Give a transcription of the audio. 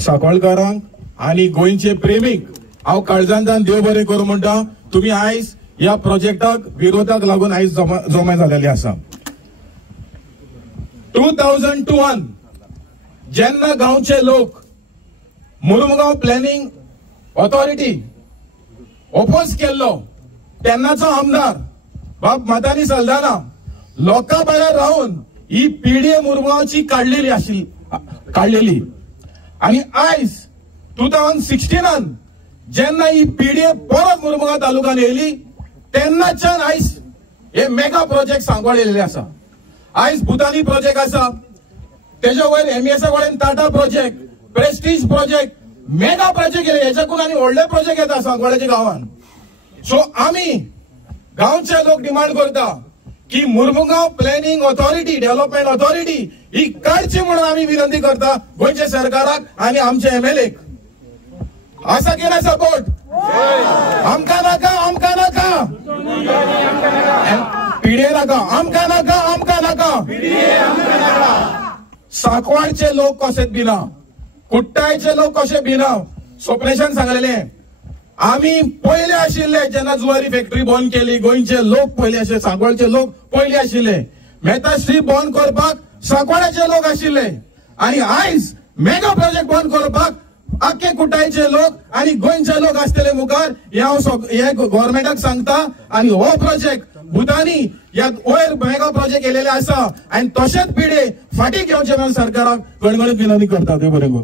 साकोळकारांक आणि गोंयचे प्रेमीक हांव काळजांतल्यान देव बरें करूं म्हणटा. तुम्ही आयज ह्या प्रोजेक्टाक विरोधाक लागून आयज जमा झालेले आसा. 2002 जेन्ना गांवचे लोक मुरमुगांव प्लॅनिंग ऑथॉरिटी ओपोज केल्लो तेन्नाचो आमदार बाब मदानी सल्दाना लोकां भायर रावन ही पीडीए मुरमुगांवची काडलेली आणि आयज 2016 जेन्ना ही पीडीए परत मुरमुगांव तालुक्यात येयली तेन्नाच्यान आयज हे मेगा प्रोजेक्ट सांगोळ येयलेले आसा. आयज भुतानी प्रोजेक्ट आसा, तेच्या वयर एमएसए कडेन Tata project, Prestige project, mega project येयले. हेच्याकून आनी व्हडले प्रोजेक्ट येता सांगोळ्याच्या गांवांत. सो आमी गांवचे लोक डिमांड करता की Mormugao planning authority development authority ही काडची म्हणून आमी विनंती करता गोंयच्या सरकाराक आणि आमच्या एमएलएक. आसा की ना सपोर्ट? आमकां नाका, आमकां नाका पीडीए नाका, आमकां नाका, आमकां नाका. साकवाडचे लोक कशे भिना, कुट्टायचे लोक कशे भिना. स्वप्नेशान सांगलेले आमी पयले आशिल्ले जेन्ना जुवारी फॅक्टरी बंद केली, गोंयचे लोक पयले आशिल्ले, सांगोळचे लोक पयले आशिल्ले. मेताश्री बंद करपाक सांकवाड्याचे लोक आशिल्ले आणि आयज मेगा प्रोजेक्ट बंद करपाक आख्खे कुटायचे लोक आणि गोंयचे लोक आसतले मुखार. हे गव्हर्नमेंटाक सांगता आणि हो प्रोजेक्ट भुतानी ह्या वयर मेगा प्रोजेक्ट केलेले आसा आणि तशेंच पिढे फाटी घेवचे म्हणून सरकाराक गणगणीत विनंती करता. ते बरें करून.